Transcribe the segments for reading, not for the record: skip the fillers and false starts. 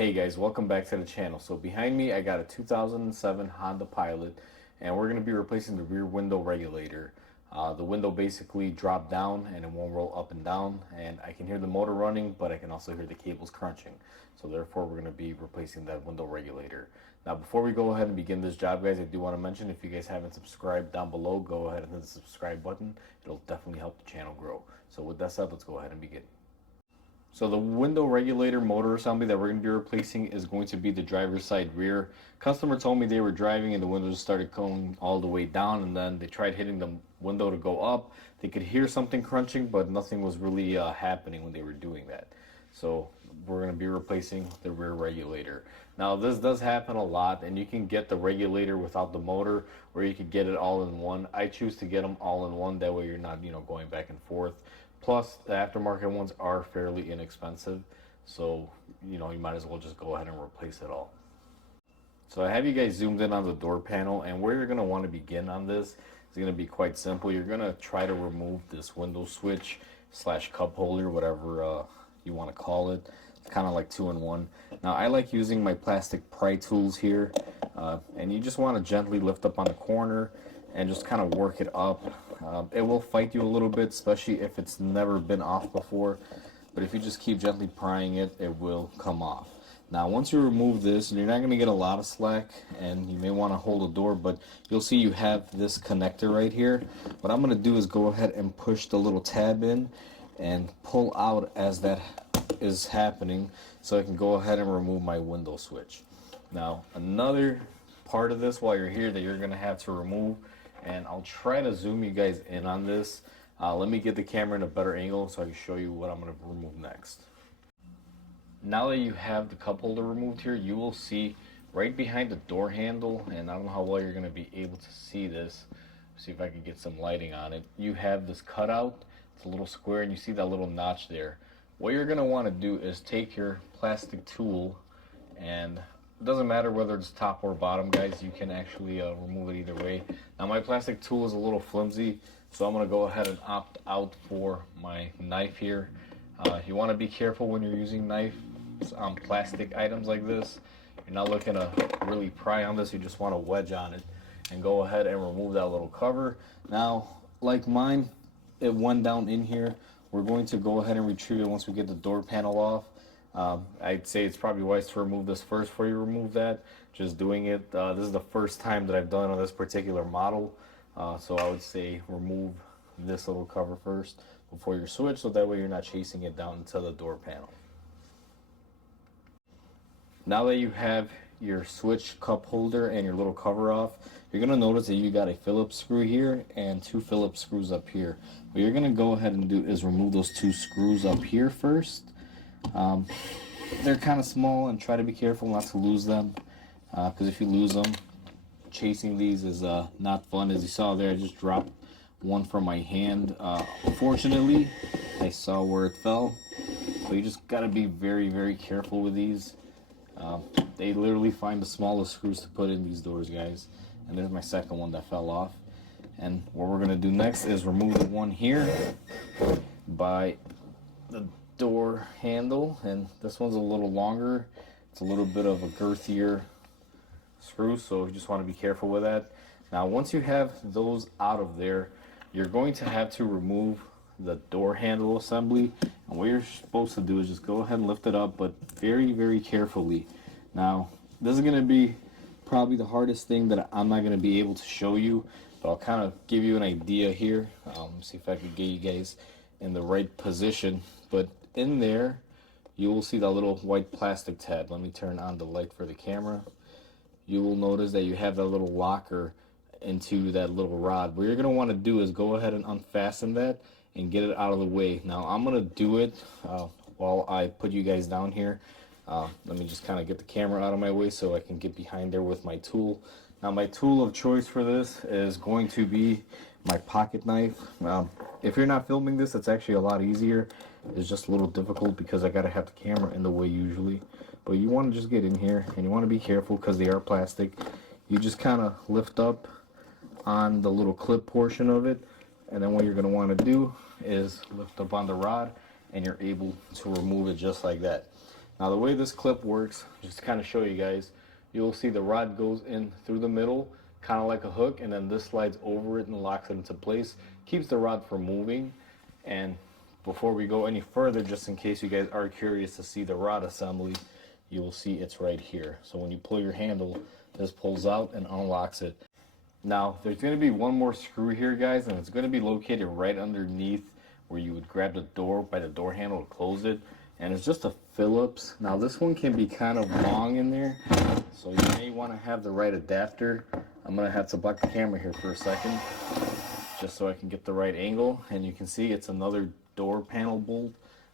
Hey guys, welcome back to the channel. So behind me I got a 2007 Honda Pilot, and we're going to be replacing the rear window regulator. The window basically dropped down and it won't roll up and down, and I can hear the motor running, but I can also hear the cables crunching. So therefore we're going to be replacing that window regulator. Now before we go ahead and begin this job, guys, I do want to mention, if you guys haven't subscribed, down below, go ahead and hit the subscribe button. It'll definitely help the channel grow. So with that said, let's go ahead and begin. So the window regulator motor assembly that we're going to be replacing is going to be the driver's side rear. Customer told me they were driving and the windows started going all the way down, and then they tried hitting the window to go up. They could hear something crunching, but nothing was really happening when they were doing that. So we're going to be replacing the rear regulator. Now this does happen a lot, and you can get the regulator without the motor, or you could get it all in one. I choose to get them all in one, that way you're not going back and forth. Plus, the aftermarket ones are fairly inexpensive, so you might as well just go ahead and replace it all. So I have you guys zoomed in on the door panel, and where you're going to want to begin on this is going to be quite simple. You're going to try to remove this window switch slash cup holder, whatever you want to call it. It's kind of like 2-in-1. Now I like using my plastic pry tools here, and you just want to gently lift up on the corner and just kind of work it up. It will fight you a little bit, especially if it's never been off before, but if you just keep gently prying it, it will come off. Now once you remove this, you're not going to get a lot of slack, and you may want to hold the door, but you'll see you have this connector right here. What I'm going to do is go ahead and push the little tab in and pull out as that is happening, so I can go ahead and remove my window switch. Now another part of this while you're here that you're going to have to remove, and I'll try to zoom you guys in on this. Let me get the camera in a better angle so I can show you what I'm going to remove next. Now that you have the cup holder removed here, you will see right behind the door handle, and I don't know how well you're going to be able to see this. See if I can get some lighting on it. You have this cutout. It's a little square, and you see that little notch there. What you're going to want to do is take your plastic tool, and it doesn't matter whether it's top or bottom, guys. You can actually remove it either way. Now my plastic tool is a little flimsy, so I'm going to go ahead and opt out for my knife here. You want to be careful when you're using knives on plastic items like this. You're not looking to really pry on this. You just want to wedge on it and go ahead and remove that little cover. Now, like mine, it went down in here. We're going to go ahead and retrieve it once we get the door panel off. I'd say it's probably wise to remove this first before you remove that. Just doing it, this is the first time that I've done it on this particular model, so I would say remove this little cover first before your switch, so that way you're not chasing it down into the door panel. Now that you have your switch cup holder and your little cover off, you're going to notice that you got a Phillips screw here and 2 Phillips screws up here. What you're going to go ahead and do is remove those 2 screws up here first. They're kind of small, and try to be careful not to lose them, because if you lose them, chasing these is not fun. As you saw there, I just dropped one from my hand. Fortunately, I saw where it fell, so you just got to be very, very careful with these. They literally find the smallest screws to put in these doors, guys. And there's my second one that fell off. And what we're going to do next is remove the one here by the door handle, and this one's a little longer. It's a little bit of a girthier screw, so you just want to be careful with that. Now once you have those out of there, you're going to have to remove the door handle assembly, and what you're supposed to do is just go ahead and lift it up, but very, very carefully. Now this is going to be probably the hardest thing that I'm not going to be able to show you, but I'll kind of give you an idea here. See if I can get you guys in the right position. But in there, you will see that little white plastic tab. Let me turn on the light for the camera. You will notice that you have that little locker into that little rod. What you're going to want to do is go ahead and unfasten that and get it out of the way. Now I'm going to do it while I put you guys down here. Let me just kind of get the camera out of my way so I can get behind there with my tool. Now my tool of choice for this is going to be my pocket knife. If you're not filming this, it's actually a lot easier. It's just a little difficult because I gotta have the camera in the way usually. But you want to just get in here, and you want to be careful because they are plastic. You just kind of lift up on the little clip portion of it, and then what you're going to want to do is lift up on the rod, and you're able to remove it just like that. Now the way this clip works, just to kind of show you guys, you'll see the rod goes in through the middle, kind of like a hook, and then this slides over it and locks it into place, keeps the rod from moving. And before we go any further, just in case you guys are curious to see the rod assembly, you will see it's right here. So when you pull your handle, this pulls out and unlocks it. Now there's going to be one more screw here, guys, and it's going to be located right underneath where you would grab the door by the door handle to close it. And it's just a Phillips. Now this one can be kind of long in there, so you may want to have the right adapter. I'm going to have to block the camera here for a second just so I can get the right angle. And you can see it's another door panel bolt.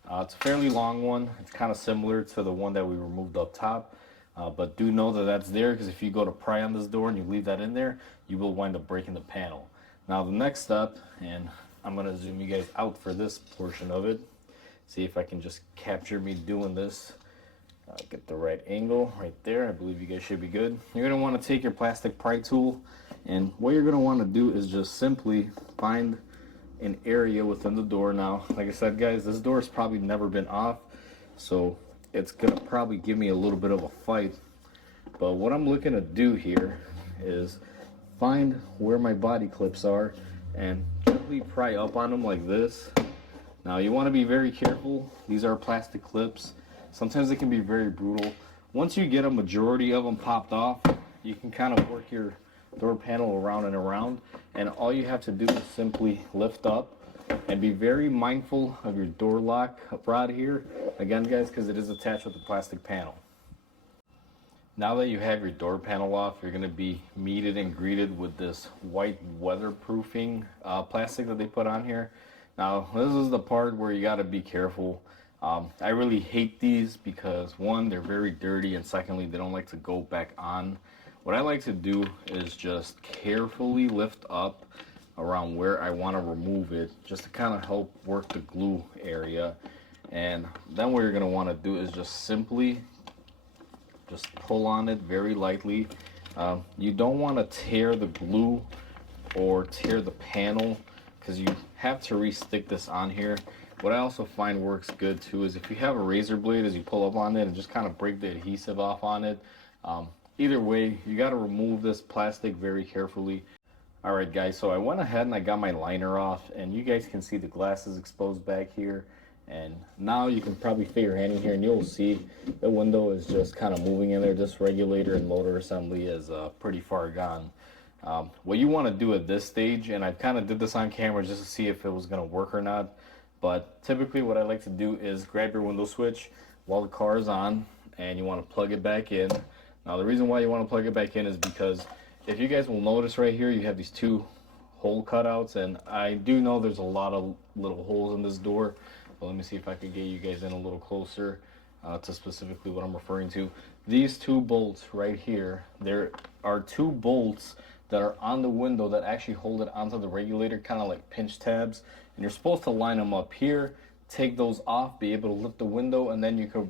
It's a fairly long one. It's kind of similar to the one that we removed up top, but do know that that's there, because if you go to pry on this door and you leave that in there, you will wind up breaking the panel. Now the next step, and I'm going to zoom you guys out for this portion of it, see if I can just capture me doing this. Get the right angle right there. I believe you guys should be good. You're going to want to take your plastic pry tool, and what you're going to want to do is just simply find an area within the door. Now, like I said, guys, this door has probably never been off, so it's going to probably give me a little bit of a fight. But what I'm looking to do here is find where my body clips are and gently pry up on them like this. Now you want to be very careful. These are plastic clips. Sometimes they can be very brutal. Once you get a majority of them popped off, you can kind of work your door panel around and around, and all you have to do is simply lift up and be very mindful of your door lock rod here. Again, guys, because it is attached with the plastic panel. Now that you have your door panel off, you're going to be meted and greeted with this white weatherproofing plastic that they put on here. Now, this is the part where you got to be careful. I really hate these because, one, they're very dirty, and secondly, they don't like to go back on. What I like to do is just carefully lift up around where I want to remove it, just to kind of help work the glue area. And then what you're going to want to do is just simply just pull on it very lightly. You don't want to tear the glue or tear the panel, because you have to re-stick this on here. What I also find works good too is if you have a razor blade, as you pull up on it and just kind of break the adhesive off on it. Either way, you got to remove this plastic very carefully. Alright guys, so I went ahead and I got my liner off, and you guys can see the glasses exposed back here. And now you can probably fit your hand in here and you'll see the window is just kind of moving in there. This regulator and motor assembly is pretty far gone. What you want to do at this stage, and I kind of did this on camera just to see if it was going to work or not, but typically what I like to do is grab your window switch while the car is on, and you want to plug it back in. Now the reason why you want to plug it back in is because if you guys will notice right here, you have these two hole cutouts, and I do know there's a lot of little holes in this door. But let me see if I can get you guys in a little closer to specifically what I'm referring to. These two bolts right here, there are two bolts that are on the window that actually hold it onto the regulator, kind of like pinch tabs. And you're supposed to line them up here, take those off, be able to lift the window, and then you could,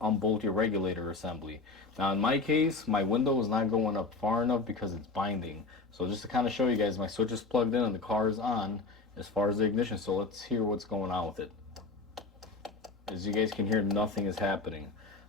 unbolt your regulator assembly. Now in my case, my window is not going up far enough because it's binding. So just to kind of show you guys, my switch is plugged in and the car is on as far as the ignition. So let's hear what's going on with it. As you guys can hear, nothing is happening.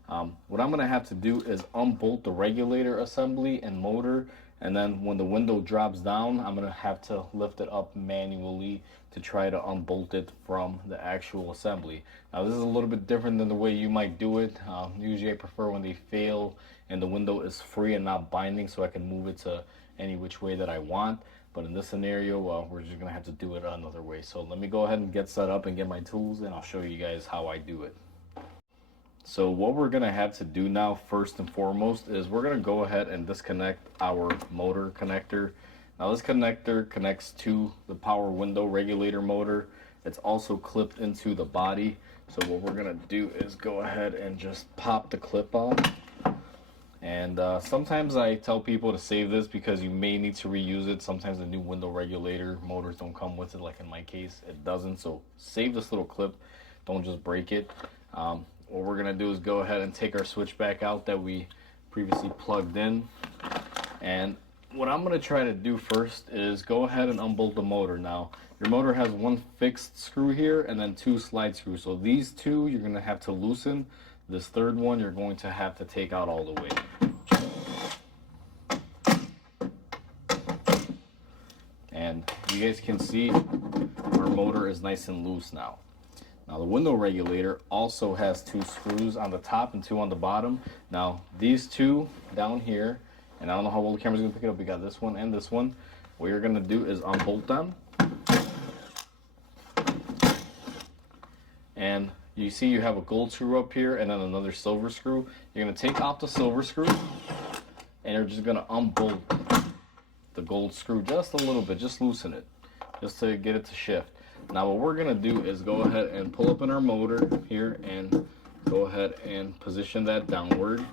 What I'm going to have to do is unbolt the regulator assembly and motor, and then when the window drops down, I'm going to have to lift it up manually to try to unbolt it from the actual assembly. Now this is a little bit different than the way you might do it. Usually I prefer when they fail and the window is free and not binding, so I can move it to any which way that I want. But in this scenario, we're just gonna have to do it another way. So let me go ahead and get set up and get my tools, and I'll show you guys how I do it. So what we're gonna have to do now, first and foremost, is we're gonna go ahead and disconnect our motor connector. Now this connector connects to the power window regulator motor. It's also clipped into the body. So what we're gonna do is go ahead and just pop the clip off. And sometimes I tell people to save this because you may need to reuse it. Sometimes the new window regulator motors don't come with it, like in my case it doesn't. So save this little clip, don't just break it. What we're gonna do is go ahead and take our switch back out that we previously plugged in. And what I'm gonna try to do first is go ahead and unbolt the motor. Now your motor has one fixed screw here and then two slide screws. So these two you're gonna have to loosen This third one you're going to have to take out all the way. And you guys can see our motor is nice and loose now. Now the window regulator also has 2 screws on the top and 2 on the bottom. Now these 2 down here, and I don't know how well the camera's gonna pick it up, we got this one and this one. What you're gonna do is unbolt them. And you see you have a gold screw up here and then another silver screw. You're gonna take off the silver screw and you're just gonna unbolt the gold screw just a little bit, just loosen it, just to get it to shift. Now what we're gonna do is go ahead and pull up in our motor here and go ahead and position that downward.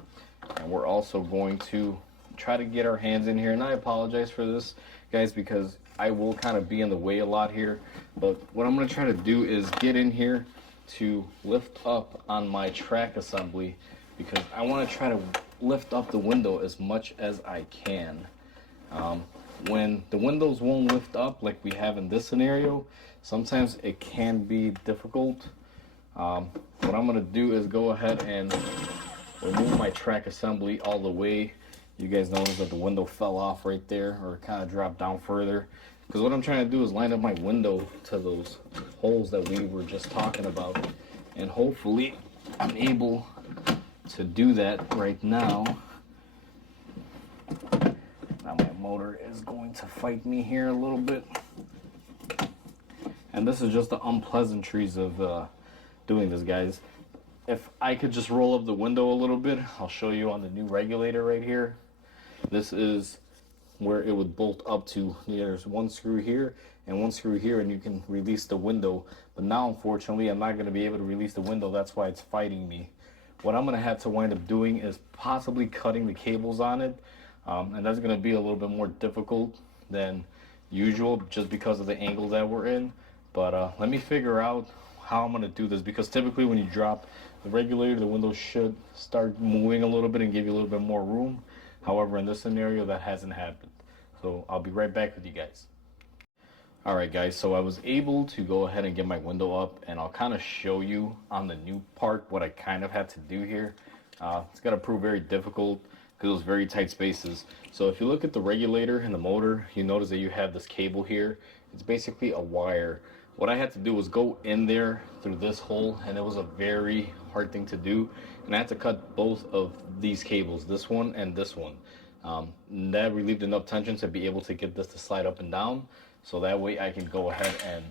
And we're also going to try to get our hands in here. And I apologize for this, guys, because I will kind of be in the way a lot here. But what I'm gonna try to do is get in here to lift up on my track assembly, because I wanna try to lift up the window as much as I can. When the windows won't lift up like we have in this scenario, sometimes it can be difficult. What I'm gonna do is go ahead and remove my track assembly all the way. You guys notice that the window fell off right there, or kind of dropped down further. Because what I'm trying to do is line up my window to those holes that we were just talking about. And hopefully I'm able to do that right now. Now my motor is going to fight me here a little bit. And this is just the unpleasantries of doing this, guys. If I could just roll up the window a little bit, I'll show you on the new regulator right here. This is where it would bolt up to. There's 1 screw here and 1 screw here, and you can release the window. But now, unfortunately, I'm not going to be able to release the window. That's why it's fighting me. What I'm going to have to wind up doing is possibly cutting the cables on it. And that's going to be a little bit more difficult than usual just because of the angle that we're in. But let me figure out how I'm going to do this, because typically when you drop the regulator, the window should start moving a little bit and give you a little bit more room. However, in this scenario, that hasn't happened. So I'll be right back with you guys. Alright guys, so I was able to go ahead and get my window up, and I'll kind of show you on the new part what I kind of had to do here. It's going to prove very difficult because it was very tight spaces. So if you look at the regulator and the motor, you notice that you have this cable here. It's basically a wire. What I had to do was go in there through this hole, and it was a very hard thing to do. And I had to cut both of these cables, this one and this one. That relieved enough tension to be able to get this to slide up and down. So that way I can go ahead and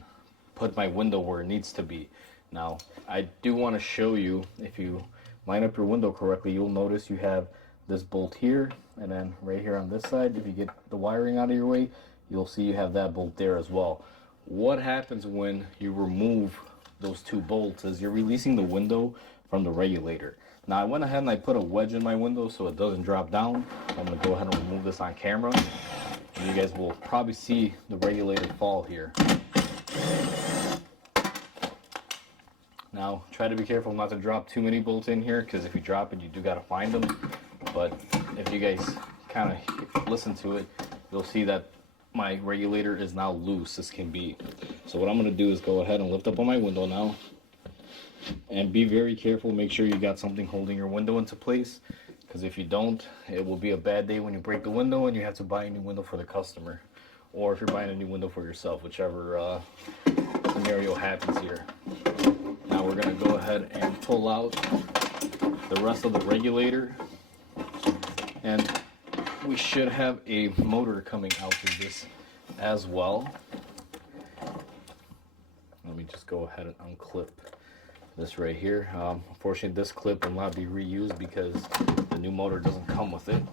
put my window where it needs to be. Now, I do want to show you, if you line up your window correctly, you'll notice you have this bolt here, and then right here on this side, if you get the wiring out of your way, you'll see you have that bolt there as well. What happens when you remove those 2 bolts is you're releasing the window from the regulator. Now I went ahead and I put a wedge in my window so it doesn't drop down. I'm going to go ahead and remove this on camera. And you guys will probably see the regulator fall here. Now try to be careful not to drop too many bolts in here, because if you drop it, you do got to find them. But if you guys kind of listen to it, you'll see that my regulator is now loose as can be. So what I'm going to do is go ahead and lift up on my window now, and be very careful. Make sure you got something holding your window into place, because if you don't, it will be a bad day when you break the window and you have to buy a new window for the customer, or if you're buying a new window for yourself, whichever scenario happens here. Now we're going to go ahead and pull out the rest of the regulator, and we should have a motor coming out of this as well. Let me just go ahead and unclip this right here. Unfortunately, this clip will not be reused because the new motor doesn't come with it.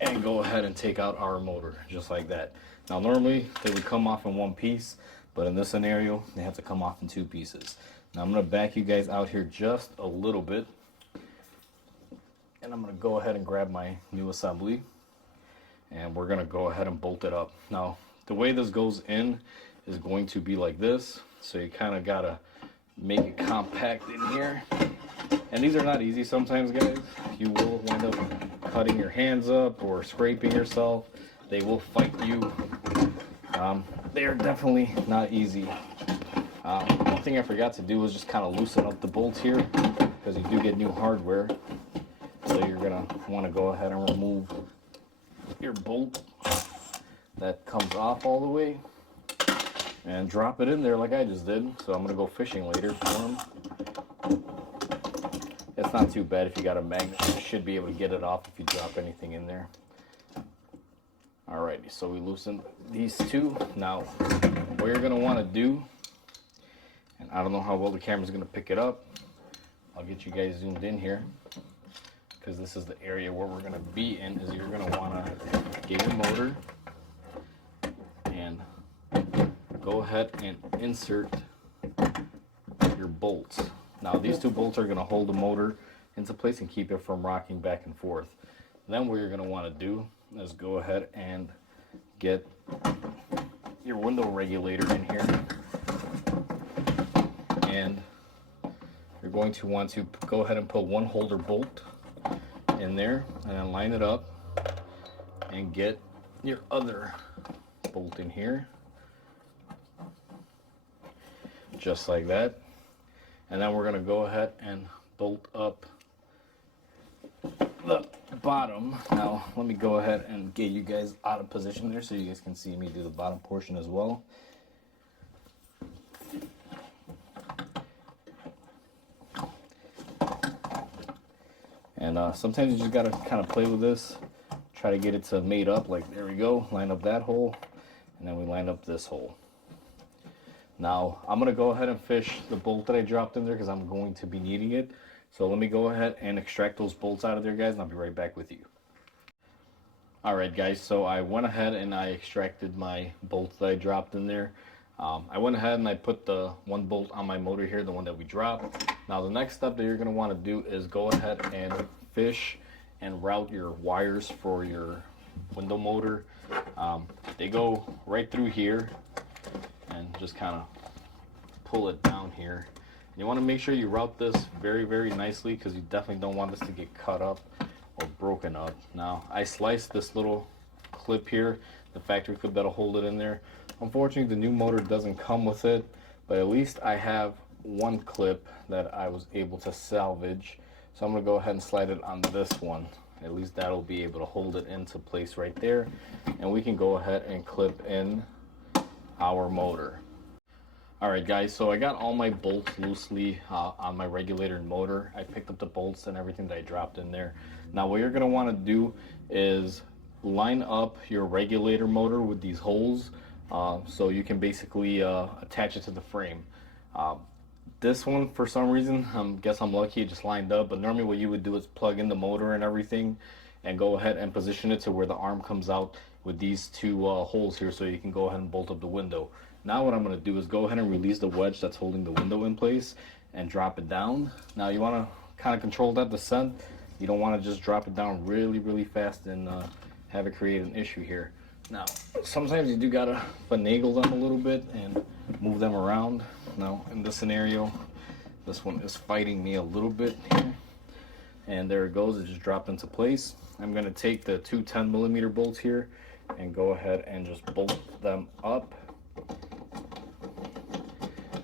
And go ahead and take out our motor just like that. Now normally they would come off in 1 piece, but in this scenario they have to come off in 2 pieces. Now I'm going to back you guys out here just a little bit, and I'm going to go ahead and grab my new assembly, and we're going to go ahead and bolt it up. Now the way this goes in is going to be like this, so you kind of got to make it compact in here. And these are not easy sometimes, guys. You will wind up cutting your hands up or scraping yourself. They will fight you. They are definitely not easy. One thing I forgot to do was just kind of loosen up the bolts here, because you do get new hardware. So you're gonna want to go ahead and remove your bolt that comes off all the way and drop it in there like I just did. So I'm gonna go fishing later for them. It's not too bad if you got a magnet. You should be able to get it off if you drop anything in there. Alrighty, so we loosened these two. Now, what you're gonna want to do, and I don't know how well the camera's gonna pick it up. I'll get you guys zoomed in here, because this is the area where we're gonna be in. Is you're gonna want to get your motor and go ahead and insert your bolts. Now these two bolts are going to hold the motor into place and keep it from rocking back and forth. Then what you're going to want to do is go ahead and get your window regulator in here, and you're going to want to go ahead and put one holder bolt in there and then line it up and get your other bolt in here, just like that. And then we're going to go ahead and bolt up the bottom. Now let me go ahead and get you guys out of position there so you guys can see me do the bottom portion as well. And sometimes you just got to kind of play with this, try to get it to mate up. Like, there we go, line up that hole, and then we line up this hole. Now I'm going to go ahead and fish the bolt that I dropped in there, because I'm going to be needing it. So let me go ahead and extract those bolts out of there, guys, and I'll be right back with you. Alright guys, so I went ahead and I extracted my bolts that I dropped in there. I went ahead and I put the one bolt on my motor here, the one that we dropped. Now the next step that you're going to want to do is go ahead and fish and route your wires for your window motor. They go right through here, and just kind of pull it down here. You want to make sure you route this very, very nicely, because you definitely don't want this to get cut up or broken up. Now I sliced this little clip here, the factory clip that'll hold it in there. Unfortunately the new motor doesn't come with it, but at least I have one clip that I was able to salvage. So I'm going to go ahead and slide it on this one. At least that'll be able to hold it into place right there, and we can go ahead and clip in our motor. Alright guys, so I got all my bolts loosely on my regulator and motor. I picked up the bolts and everything that I dropped in there. Now what you're going to want to do is line up your regulator motor with these holes, so you can basically attach it to the frame. This one, for some reason, guess I'm lucky, it just lined up. But normally what you would do is plug in the motor and everything and go ahead and position it to where the arm comes out with these two holes here, so you can go ahead and bolt up the window. Now what I'm going to do is go ahead and release the wedge that's holding the window in place and drop it down. Now you want to kind of control that descent. You don't want to just drop it down really, really fast and have it create an issue here. Now sometimes you do got to finagle them a little bit and move them around. Now in this scenario, this one is fighting me a little bit here. And there it goes, it just dropped into place. I'm going to take the two 10mm bolts here and go ahead and just bolt them up.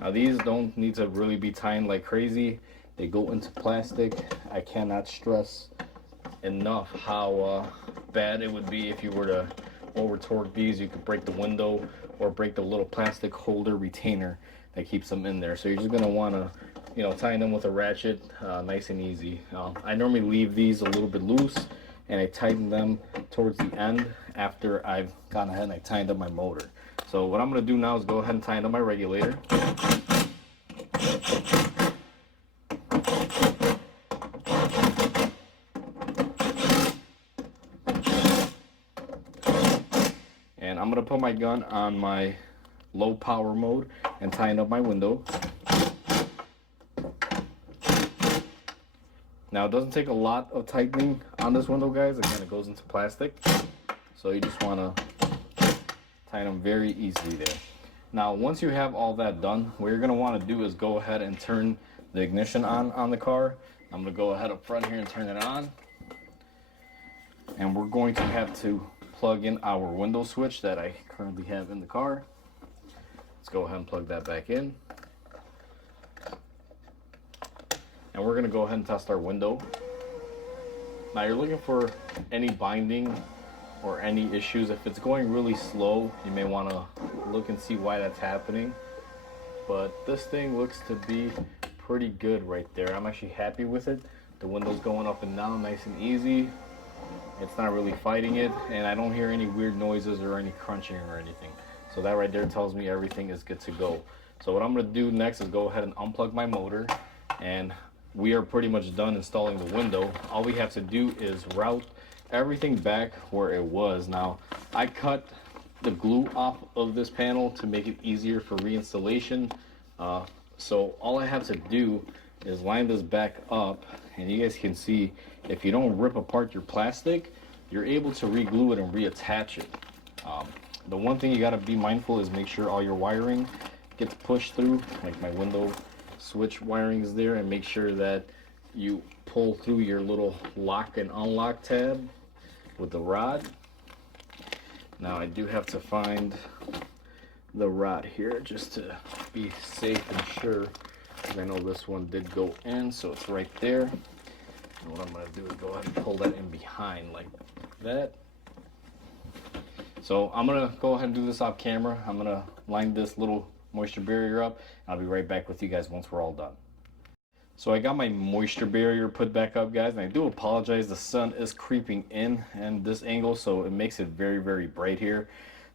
Now these don't need to really be tightened like crazy. They go into plastic. I cannot stress enough how bad it would be if you were to over torque these. You could break the window or break the little plastic holder retainer that keeps them in there. So you're just going to want to, you know, tighten them with a ratchet, nice and easy. I normally leave these a little bit loose, and I tighten them towards the end after I've gone ahead and I tightened up my motor. So what I'm going to do now is go ahead and tighten up my regulator. And I'm going to put my gun on my low power mode and tighten up my window. Now it doesn't take a lot of tightening on this window, guys. Again, it goes into plastic, so you just want to tighten them very easily there. Now once you have all that done, what you're going to want to do is go ahead and turn the ignition on the car. I'm going to go ahead up front here and turn it on, and we're going to have to plug in our window switch that I currently have in the car. Let's go ahead and plug that back in. and we're gonna go ahead and test our window. Now you're looking for any binding or any issues. If it's going really slow, you may want to look and see why that's happening. But this thing looks to be pretty good right there. I'm actually happy with it. The window's going up and down nice and easy. It's not really fighting it, and I don't hear any weird noises or any crunching or anything. So that right there tells me everything is good to go. So what I'm going to do next is go ahead and unplug my motor, and we are pretty much done installing the window. All we have to do is route everything back where it was. Now, I cut the glue off of this panel to make it easier for reinstallation. So all I have to do is line this back up, and you guys can see if you don't rip apart your plastic, you're able to re-glue it and reattach it. The one thing you got to be mindful is make sure all your wiring gets pushed through, like my window switch wiring is there, and make sure that you pull through your little lock and unlock tab with the rod. Now I do have to find the rod here just to be safe and sure, because I know this one did go in, so it's right there. And what I'm going to do is go ahead and pull that in behind like that. So I'm going to go ahead and do this off camera. I'm going to line this little moisture barrier up. I'll be right back with you guys once we're all done. So I got my moisture barrier put back up, guys, and I do apologize. The sun is creeping in and this angle, so it makes it very, very bright here.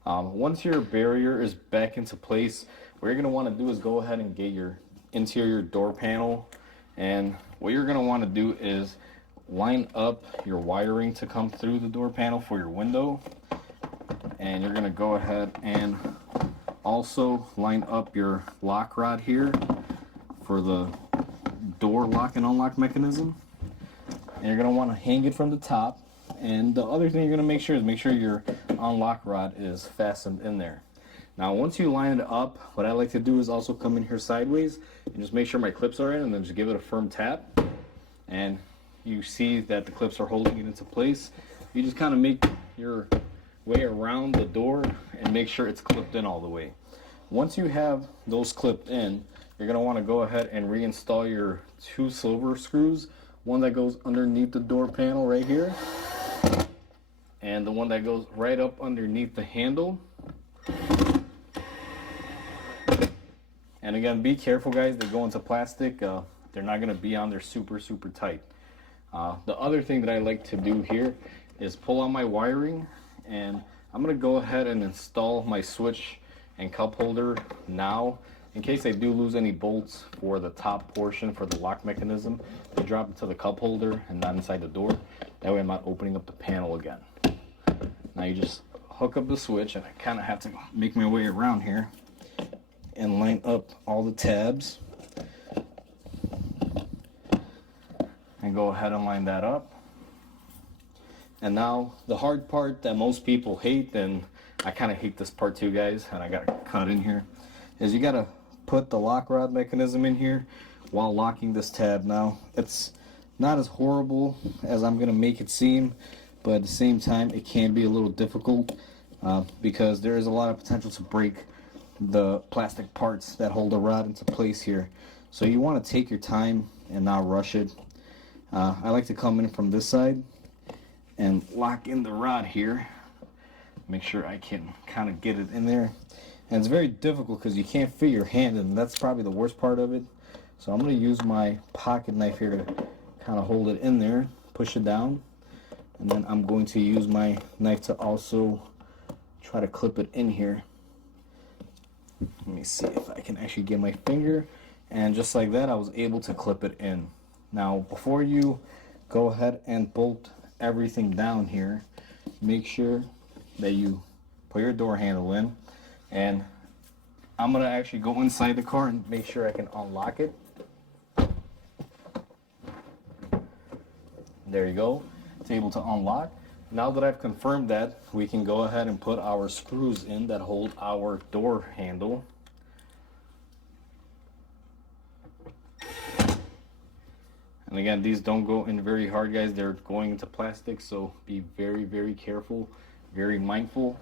Once your barrier is back into place, what you're going to want to do is go ahead and get your interior door panel, and what you're going to want to do is line up your wiring to come through the door panel for your window, and you're going to go ahead and also line up your lock rod here for the door lock and unlock mechanism, and you're going to want to hang it from the top. And the other thing you're going to make sure is your unlock rod is fastened in there. Now once you line it up, what I like to do is also come in here sideways and just make sure my clips are in, and then just give it a firm tap, and you see that the clips are holding it into place. You just kind of make your way around the door and make sure it's clipped in all the way. Once you have those clipped in, you're going to want to go ahead and reinstall your 2 silver screws, one that goes underneath the door panel right here, and the one that goes right up underneath the handle. And again, be careful, guys. They go into plastic. They're not going to be on there super, super tight. The other thing that I like to do here is pull on my wiring, and I'm going to go ahead and install my switch and cup holder now, in case I do lose any bolts for the top portion for the lock mechanism. They drop into the cup holder and not inside the door. That way I'm not opening up the panel again. Now you just hook up the switch, and I kind of have to make my way around here and line up all the tabs, and go ahead and line that up. And now the hard part that most people hate, and I kind of hate this part too, guys, and I got to cut in here, is you got to put the lock rod mechanism in here while locking this tab. Now it's not as horrible as I'm going to make it seem, but at the same time it can be a little difficult because there is a lot of potential to break the plastic parts that hold the rod into place here. So you want to take your time and not rush it. I like to come in from this side and lock in the rod here, make sure I can kind of get it in there. And it's very difficult because you can't fit your hand in. That's probably the worst part of it. So I'm going to use my pocket knife here to kind of hold it in there, push it down, and then I'm going to use my knife to also try to clip it in here. Let me see if I can actually get my finger, and just like that I was able to clip it in. Now before you go ahead and bolt everything down here, make sure that you put your door handle in, and I'm going to actually go inside the car and make sure I can unlock it. There you go, it's able to unlock. Now that I've confirmed that, we can go ahead and put our screws in that hold our door handle. And again, these don't go in very hard, guys. They're going into plastic, so be very, very careful, very mindful.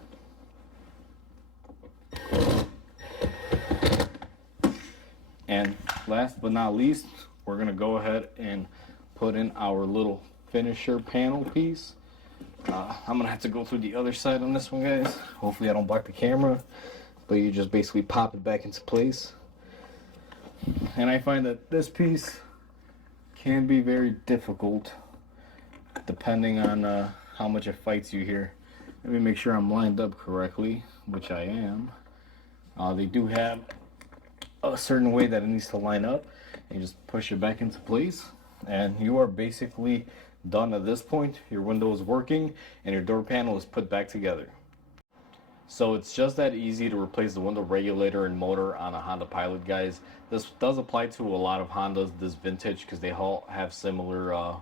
And last but not least, we're gonna go ahead and put in our little finisher panel piece. I'm gonna have to go through the other side on this one, guys. Hopefully I don't block the camera, but you just basically pop it back into place. And I find that this piece can be very difficult depending on how much it fights you here. Let me make sure I'm lined up correctly, which I am. They do have a certain way that it needs to line up, and you just push it back into place, and you are basically done at this point. Your window is working and your door panel is put back together. So it's just that easy to replace the window regulator and motor on a Honda Pilot, guys. This does apply to a lot of Hondas this vintage because they all have similar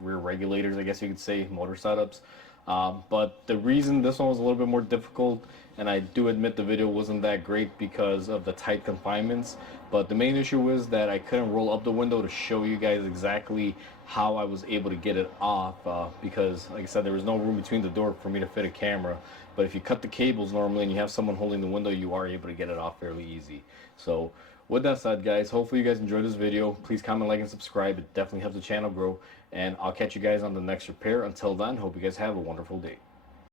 rear regulators, I guess you could say, motor setups. But the reason this one was a little bit more difficult, and I do admit the video wasn't that great because of the tight confinements, but the main issue was that I couldn't roll up the window to show you guys exactly how I was able to get it off, because like I said, there was no room between the door for me to fit a camera. But if you cut the cables normally and you have someone holding the window, you are able to get it off fairly easy. So with that said, guys, hopefully you guys enjoyed this video. Please comment, like, and subscribe. It definitely helps the channel grow. And I'll catch you guys on the next repair. Until then, hope you guys have a wonderful day.